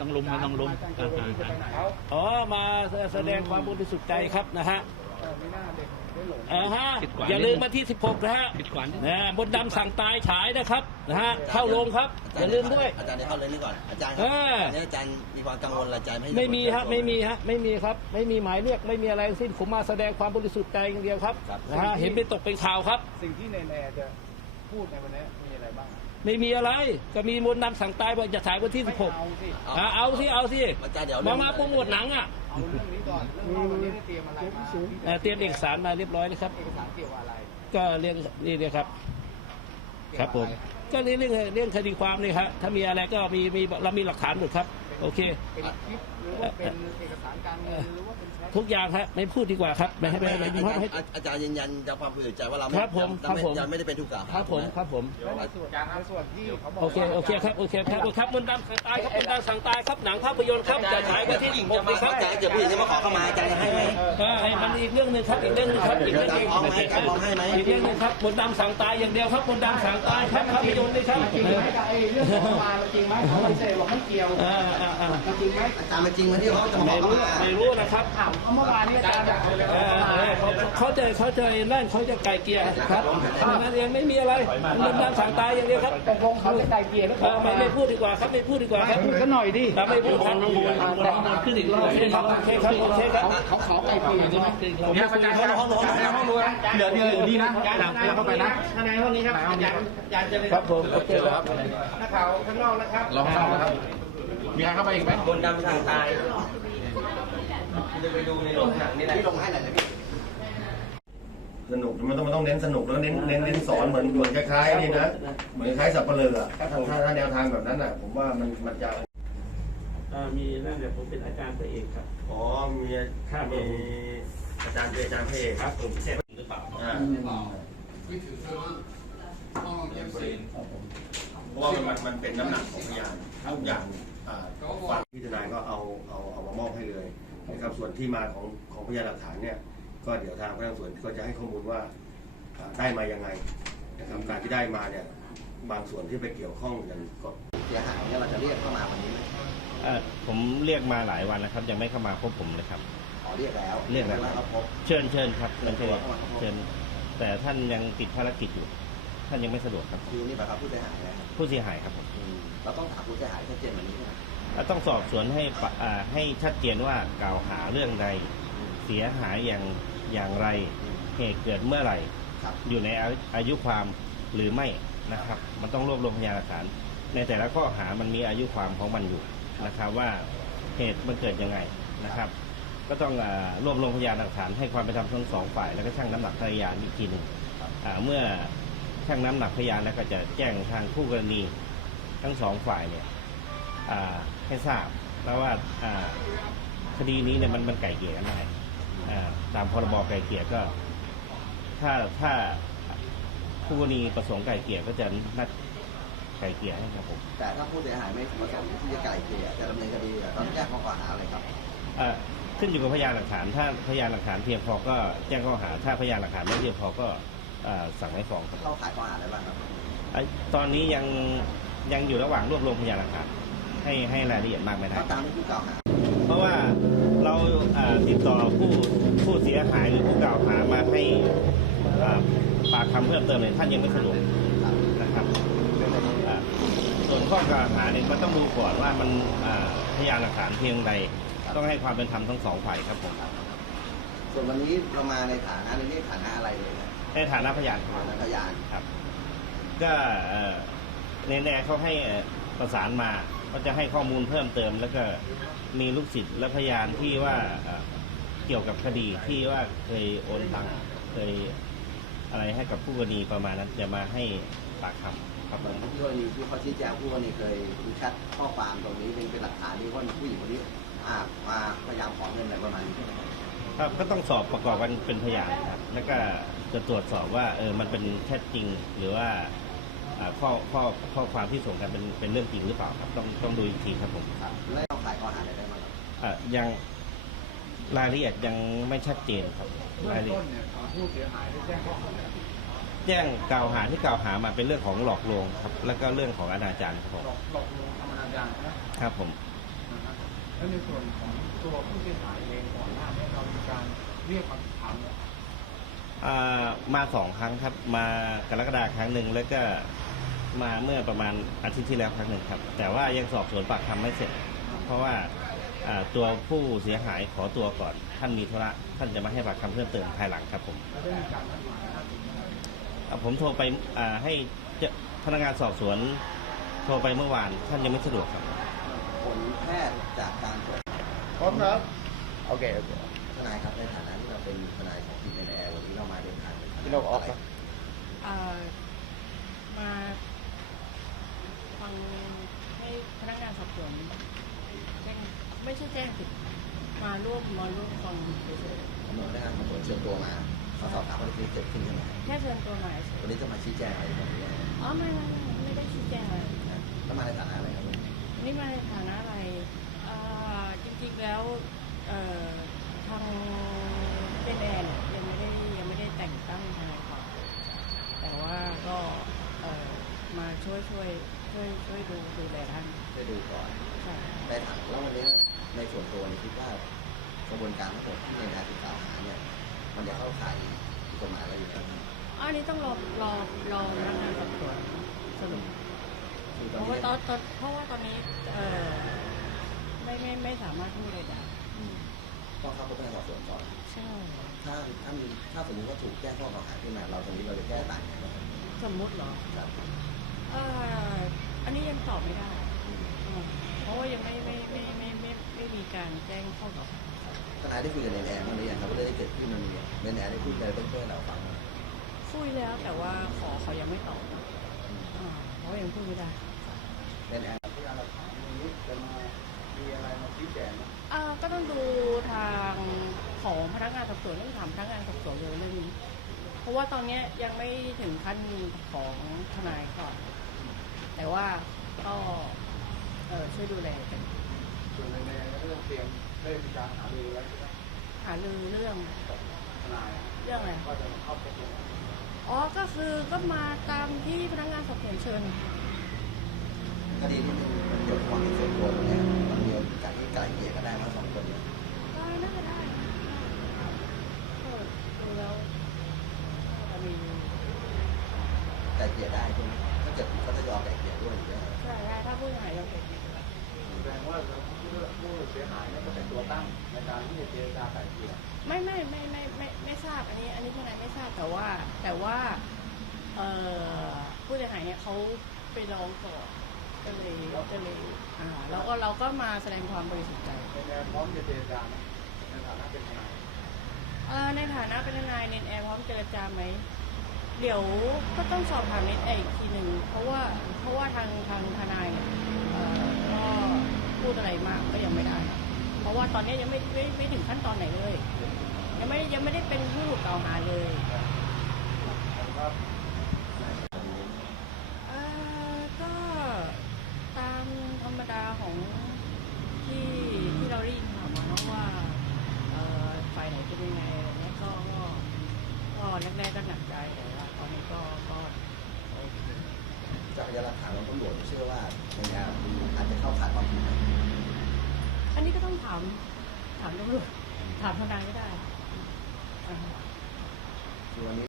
ต้องลุมต้องลุมอ๋อ มาแสดงความบริสุทธิ์ใจครับนะฮะอย่าลืมมาที่ 16นะฮะบิดขวานบนดำสั่งตายฉายนะครับนะฮะ เข้าลงครับ อย่าลืมด้วย อาจารย์ได้เข้าเลยนี่ก่อน อาจารย์อาจารย์มีความกังวลอะไรใจไม่มีครไม่มีฮะไม่มีครับ ไม่มีหมายเรียกไม่มีอะไรสิ้นผมมาแสดงความบริสุทธิ์ใจอย่างเดียวครับ นะฮะ เห็นเป็นตกเป็นข่าวครับ สิ่งที่แน่ๆจะพูดในวันนี้ไม่มีอะไรก็มีมวลนำสั่งตายบอกจะสายวันที่สิบหกเอาสิ เอาสิ มามาพาปุ้หมดหนังอ่ะเตรียมเอกสารมาเรียบร้อยนะครับกก็เรื่องนี่นะครับ ครับผม ก็เรื่องเรื่องคดีความนี่ครับถ้ามีอะไรก็มีมีเรามีหลักฐานหมดครับโอเคทุกอย่างครับไม่พูดดีกว่าครับไม่ให้ไม่ให้อาจารย์ยืนยันจะความผืดใจว่าเราไม่ครับผมครับผมไม่ได้เป็นทุกข์กับครับผมครับผม โอเคโอเคครับโอเค ครับครับมันดำสั่งตายครับมันดำสั่งตายครับหนังภาพยนตร์ครับจะฉายกระที่หญิงจะมาครับผู้หญิงมาขอเข้ามาอาจารย์จะให้ไหมให้มันอีกเรื่องหนึ่งครับอีกเรื่องหนึ่งครับอีกเรื่องหนึ่งครับให้ไหมอีกเรื่องหนึ่งครับมันดำสั่งตายอย่างเดียวครับมันดำสั่งตายครับภาพยนตร์นี่ครับจริงไหมไอ้เรื่องของมาจริงไหมเขาไม่เชื่อว่าม่เกี่ยวจริงไหมอาจารย์มาจริงมาที่เขาจะบอกไม่รู้ไม่รู้นะครับถามเขาเมื่อวานนี้อาจารย์จะเขาจะเขาจะเขาจนั่นเขาจะไกลเกียร์ครับนั่นเองไม่มีอะไรน้ำสั่งตายอย่างเดียวครับตกลงเขาจะไกลเกียร์แล้วไม่ไม่พูดดีกว่าครับไม่พูดดีกว่าครับพูดกันหน่อยดิแต่ไม่พูดครับแต่ขึ้นอีกรอบเช่เช่เช่เขาเขาไกลเกียร์ใช่ไหมเนี่ยอาจารย์ห้องห้เขา้องห้องห้องห้องเหลือเดียวอยา่ดีนะหลังเข้าไปนะข้างในห้องนี้ครับอาจารย์อาจารย์จะไปครับผมโอเคครับนักข่าวข้างนอกนะครับรอข้างนอกนะครับมีใครเข้าไปอีกไหมคนดำทางตายจะไปดูในโรงหนังนี่แหละสนุกมันต้องมันต้องเน้นสนุกแล้วเน้นเน้นเน้นสอนเหมือนเหมือนคล้ายๆนี่นะ เหมือนคล้ายสับเปลือกถ้าทางถ้าแนวทางแบบนั้นอ่ะผมว่ามันมันจะมีนั่นเนี่ยผมเป็นอาจารย์ตัวเองครับอ๋อมีข้ามีอาจารย์เป็นอาจารย์เพครับผมพิเศษหรือเปล่าอ่าไม่ถือเสพลงราะว่ามันมันเป็นน้ำหนักของทอย่างทุกอย่างของพิจารณาก็เอาเอาเอามามอบให้เลยนะครับ ส่วนที่มาของของพยานหลักฐานเนี่ย ก็เดี๋ยวทางพนักงานสอวนก็จะให้ข้อมูลว่าได้มายังไงนะครับการที่ได้มาเนี่ย บางส่วนที่ไปเกี่ยวข้องอย่างก็เสียหายเนี่ยเราจะเรียกเข้ามาวันนี้ผมเรียกมาหลายวันนะครับ ยังไม่เข้ามาพบผมเลยครับเรียกแล้ว เรียกแล้วครับเชิญเชิญครับเชิญเชิญ แต่ท่านยังติดภารกิจอยู่ ท่านยังไม่สะดวกครับ คือนี่แบบครับ ผู้เสียหายนะผู้เสียหายครับผมเราต้องถามผู้เสียหายชัดเจนวันนี้นะต้องสอบสวนให้ให้ชัดเจนว่ากล่าวหาเรื่องใดเสียหายอย่างอย่างไร เหตุเกิดเมื่อไหร่อยู่ในอายุความหรือไม่นะครับ มันต้องรวบรวมพยานหลักฐานในแต่ละข้อหามันมีอายุความของมันอยู่นะครับว่าเหตุมันเกิดยังไงนะครับ ก็ต้องรวบรวมพยานหลักฐานให้ความเป็นธรรมทั้งสองฝ่าย แล้วก็ช่างน้ําหนักพยานอีกทีหนึ่งเมื่อช่างน้ําหนักพยานแล้วก็จะแจ้งทางคู่กรณีทั้งสองฝ่ายเนี่ยให้ทราบแล้วว่าคดีนี้เนี่ยมันมันไก่เกี่ยกันไงตามพรบไก่เกี่ยก็ถ้าถ้าผู้กรณีประสงค์ไก่เกี่ยก็จะนัดไก่เกี่ยนะครับผมแต่ถ้าผู้เสียหายไม่ประสงค์ที่จะไก่เกี่ยจะดำเนินคดีต้องแจ้งข้อกลาวหาอะไรครับขึ้นอยู่กับพยานหลักฐานถ้าพยานหลักฐานเพียงพอก็แจ้งข้อหา ถ้าพยานหลักฐานไม่เพียงพอก็สั่งให้ฟ้องเราขายข้อหาอะไรบ้างครับตอนนี้ยังยังอยู่ระหว่างรวบรวมพยานหลักฐานให้ให้รายละเอียดมากไหมพราะตามผู้เก่าวหาเพราะว่าเราติดต่อผู้ผู้เสียหายหรือผู้เก่าหามาให้ปากคำเพิ่มเติมเลยท่านยังไม่สรุปนะครับส่วนข้อกล่าวหาเนี่ยก็ต้องดูก่อนว่ามันพยานหลักฐานเพียงใดต้องให้ความเป็นธรรมทั้งสองฝ่ายครับผมครับส่วนวันนี้เรามาในฐานะในฐานะอะไรเลยนะในฐานะพยานฐานะพยานครับ ก็เนแน่เขาให้ประสานมาก็จะให้ข้อมูลเพิ่มเติมแล้วก็มีลูกศิษย์และพยานที่ว่าเกี่ยวกับคดีที่ว่าเคยโอนตังเคยอะไรให้กับผู้กรณีประมาณนั้น จะมาให้ปากคำครับผมผู้ว่ามีที่เขาชี้แจงผู้กรณีเคยดูชัดข้อความตรงนี้ เป็นเป็นหลักฐานที่ว่าผู้หญิงคนนี้มาพยายามขอเงินอะไรประมาณนี้ครับก็ต้องสอบประกอบกันเป็นพยานครับแล้วก็จะตรวจสอบว่าเออมันเป็นแท้จริง หรือว่าข้อข้อข้อความที่ส่งกันเป็นเป็นเรื่องจริงหรือเปล่าครับ ต้องต้องดูอีกทีครับผมครับ แล้วขายข้อหาอะไรได้บ้างครับยังรายละเอียดยังไม่ชัดเจนครับรายละเอียดผู้เสียหายได้แจ้งข้อหาแจ้งกล่าวหาที่กล่าวหามาเป็นเรื่องของหลอกลวงครับ แล้วก็เรื่องของอนาจารครับผมหลอกลวงทำอนาจารนะครับผมแล้วในส่วนของตัวผู้เสียหายเองก่อนหน้าที่เรามีการเรียกความถามเนี่ยมาสองครั้งครับ มากรกฎาครั้งหนึ่งแล้วก็มาเมื่อประมาณอาทิตย์ที่แล้วครั้งหนึ่งครับ แต่ว่ายังสอบสวนปากคําไม่เสร็จ เพราะว่าตัวผู้เสียหายขอตัวก่อน ท่านมีธุระท่านจะมาให้ปากคําเพิ่มเติมภายหลังครับผมผมโทรไปให้พนักงานสอบสวนโทรไปเมื่อวานท่านยังไม่สะดวกครับผลแพทย์จากการตรวจพร้อมครับโอเคโอเคทนายครับ ในฐานะที่เราเป็นทนายของทีมแอร์วันนี้เรามาเดินทางที่เราออกครับมาฟังให้พนักงานสอบสวนแจ้งไม่ใช่แจ้งมาร่วมมาร่วมฟังพนักงานสอบสวนเชิญตัวมาสอบถามว่าเรื่องเกิดขึ้นยังไงแค่เชิญตัวหน่อยวันนี้จะมาชี้แจงอะไรอ๋อไม่ไม่ไม่ได้ชี้แจงอะไรแล้วมาในฐานะอะไรครับนี่มาในฐานะอะไรจริงๆแล้วทางเป็นแอนยังไม่ได้ยังไม่ได้แต่งตั้งทนายความแต่ว่าก็มาช่วยช่วยว่วยดูดูแลท่านไ่วดูก่อนใช่ถามแล้ววันนี้ในส่วนตัวคิดว่ากระบวนการทั้งหมดที่ในการติดต่อหาเนี่ยมันจะเข้าข่ายกฎหมายอะไรอยู่ครับอันนี้ต้องรอรอรอพนักงานสอบสวนสรุปเพราะว่าตอนเพราะว่าตอนนี้ไม่ไม่ไม่สามารถพูดเลยนะต้องเข้าพนักงานสอบสวนก่อนใช่ถ้าถ้ามี ถ้าสมมติว่าถูกแจ้งข้อกล่าวหาขึ้นมาเราตรงนี้เราจะแก้ต่างสมมติเหรอครัเออันนี้ยังตอบไม่ได้ เพราะว่ายังไม่ไม่ไม่ไม่ไม่ไม่มีการแจ้งข้อตอบา็ได้คุยกับนายแอร์มัหรือยังครับก็ได้เกิดขึ้นมาหรือยังนาแอร์ได้คุยกับเพื่อนเพื่อนเราฟังไหมคุยแล้วแต่ว่าขอเขายังไม่ตอบ เพราะยังพูดไม่ได้นายแอร์พยายามหลักนนีจะมามีอะไรมาชี้แจง อ่าก็ต้องดูทางของพนักงานสอบสวนต้องถามพนักงานสอบสวนเลยเรื่องนี้ เพราะว่าตอนนี้ยังไม่ถึงขั้นของทนายก่อนแต่ว่าก็เออช่วยดูแล ส่วนในแมเรื่องเตรียม ได้ทีการหารือแล้วใช่ไหมหารือเรื่องอะไรเรื่องอะไรก็จะเข้าไปอ๋อ ก็คือก็มาตามที่พนักงานสอบสวนเชิญคดีที่มันเกี่ยวข้องียหายนี่นก็เป็นตัวตั้งในการที่จะเจรจาไกล่เกลี่ยไม่ไม่ไม่ไม่ไม่ไม่ทราบอันนี้อันนี้ทนายไม่ทราบแต่ว่าแต่ว่าเอ่อผู้เสียหายเนี่ยเขาไปลองต่อก็เลยเาแล้วก็เราก็มาแสดงความบริสุทธิ์ใจเนแอร์พร้อมเจรจาไหมในฐานะเป็นทนายในฐานะเป็นทนายเนนแอร์พร้อมเจรจาไหมเดี๋ยวก็ต้องสอบถามเนนตอ์อีกทีหนึ่งเพราะว่าเพราะว่าทางทางทนายเนี่ยพูดอะไรมากก็ยังไม่ได้ เพราะว่าตอนนี้ยังไม่ไม่ถึงขั้นตอนไหนเลย ยังไม่ยังไม่ได้เป็นผู้กล่าวหาเลย ก็ตามธรรมดาของที่ที่เราได้ยินขวมาเนาะว่าฝ่ายไหนเป็นยังไง แล้วก็ก็แน่ๆก็หนักใจแต่ว่าตอนนี้ก็ก็จากพยานหลักฐานของตำรวจเชื่อว่าพยานอาจจะเข้าข่ายความผิดันนี้ก็ต้องถาม ถามตำรวจถามทนานก็ได้